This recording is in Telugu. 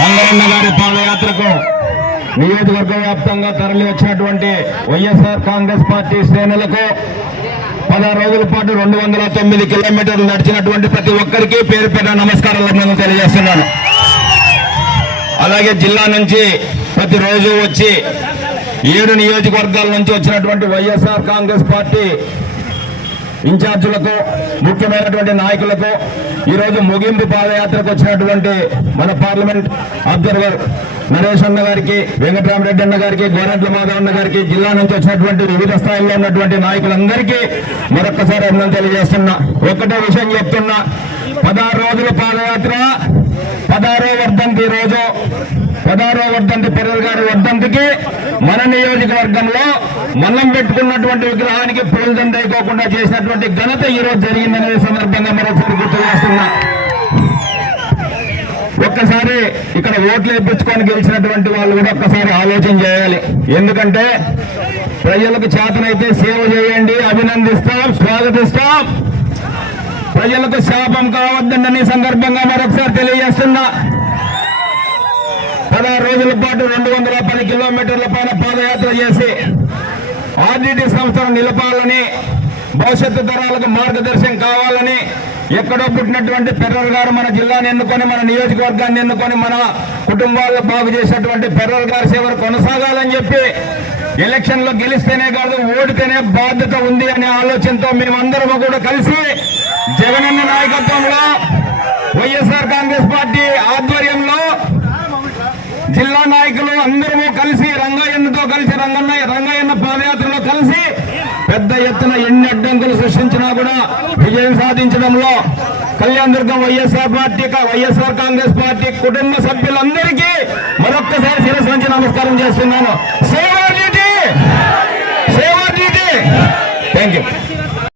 రంగన్న గారి పాదయాత్రకు నియోజకవర్గ వ్యాప్తంగా తరలి వచ్చినటువంటి వైఎస్ఆర్ కాంగ్రెస్ పార్టీ శ్రేణులకు 16 రోజుల పాటు 209 కిలోమీటర్లు నడిచినటువంటి ప్రతి ఒక్కరికి పేరు పేరున నమస్కారాలను తెలియజేస్తున్నాను. అలాగే జిల్లా నుంచి ప్రతిరోజు వచ్చి 7 నియోజకవర్గాల నుంచి వచ్చినటువంటి వైఎస్ఆర్ కాంగ్రెస్ పార్టీ ఇన్ఛార్జీలకు, ముఖ్యమైనటువంటి నాయకులకు, ఈరోజు ముగింపు పాదయాత్రకు వచ్చినటువంటి మన పార్లమెంట్ అబ్జర్వర్ నరేష్ అన్న గారికి, వెంకటరామరెడ్డి అన్న గారికి, గోరంట్ల మాధవ్ అన్న గారికి, జిల్లా నుంచి వచ్చినటువంటి వివిధ స్థాయిలో ఉన్నటువంటి నాయకులందరికీ మరొక్కసారి అభినందనలు తెలియజేస్తున్నా. ఒక్కటే విషయం చెప్తున్నా, 16 రోజుల పాదయాత్ర 16వ వర్ధంతి రోజు 16వ వర్ధంతి పెరల్ గారి వర్ధంతికి మన నియోజకవర్గంలో మనం పెట్టుకున్నటువంటి విగ్రహానికి పూలదండ అయిపోకుండా చేసినటువంటి ఘనత ఈ రోజు జరిగిందనే సందర్భంగా మరొకసారి గుర్తు చేస్తున్నా. ఒక్కసారి ఇక్కడ ఓట్లు వేయించుకొని గెలిచినటువంటి వాళ్ళు కూడా ఒక్కసారి ఆలోచన చేయాలి. ఎందుకంటే ప్రజలకు చేతనైతే సేవ చేయండి, అభినందిస్తాం, స్వాగతిస్తాం. ప్రజలకు శాపం కావద్దని సందర్భంగా మరొకసారి తెలియజేస్తున్నా. 16 రోజుల పాటు 210 కిలోమీటర్ల పైన పాదయాత్ర చేసి ఆర్డిటి సంస్థను నిలపాలని, భవిష్యత్తు తరాలకు మార్గదర్శనం కావాలని, ఎక్కడో పుట్టినటువంటి పెర్రల్ గారు మన జిల్లాను ఎన్నుకొని, మన నియోజకవర్గాన్ని ఎన్నుకొని, మన కుటుంబాలను బాగు చేసినటువంటి పెర్రల్ గారి సేవలు కొనసాగాలని చెప్పి ఎలక్షన్ లో గెలిస్తేనే కాదు ఓడితేనే బాధ్యత ఉంది అనే ఆలోచనతో మేమందరం కూడా కలిసి జగనన్న నాయకత్వంలో వైఎస్ఆర్ కాంగ్రెస్ పార్టీ ఆధ్వర్యంలో జిల్లా నాయకులు అందరూ కలిసి రంగయ్యతో కలిసి రంగయ్యన్న పాదయాత్రలో కలిసి పెద్ద ఎత్తున ఎన్ని అడ్డంకులు సృష్టించినా కూడా విజయం సాధించడంలో కళ్యాణదుర్గం వైఎస్ఆర్ కాంగ్రెస్ పార్టీ కుటుంబ సభ్యులందరికీ మరొక్కసారి శిరస్సు నుంచి నమస్కారం చేస్తున్నాను. సేవా డ్యూటీ, థ్యాంక్ యూ.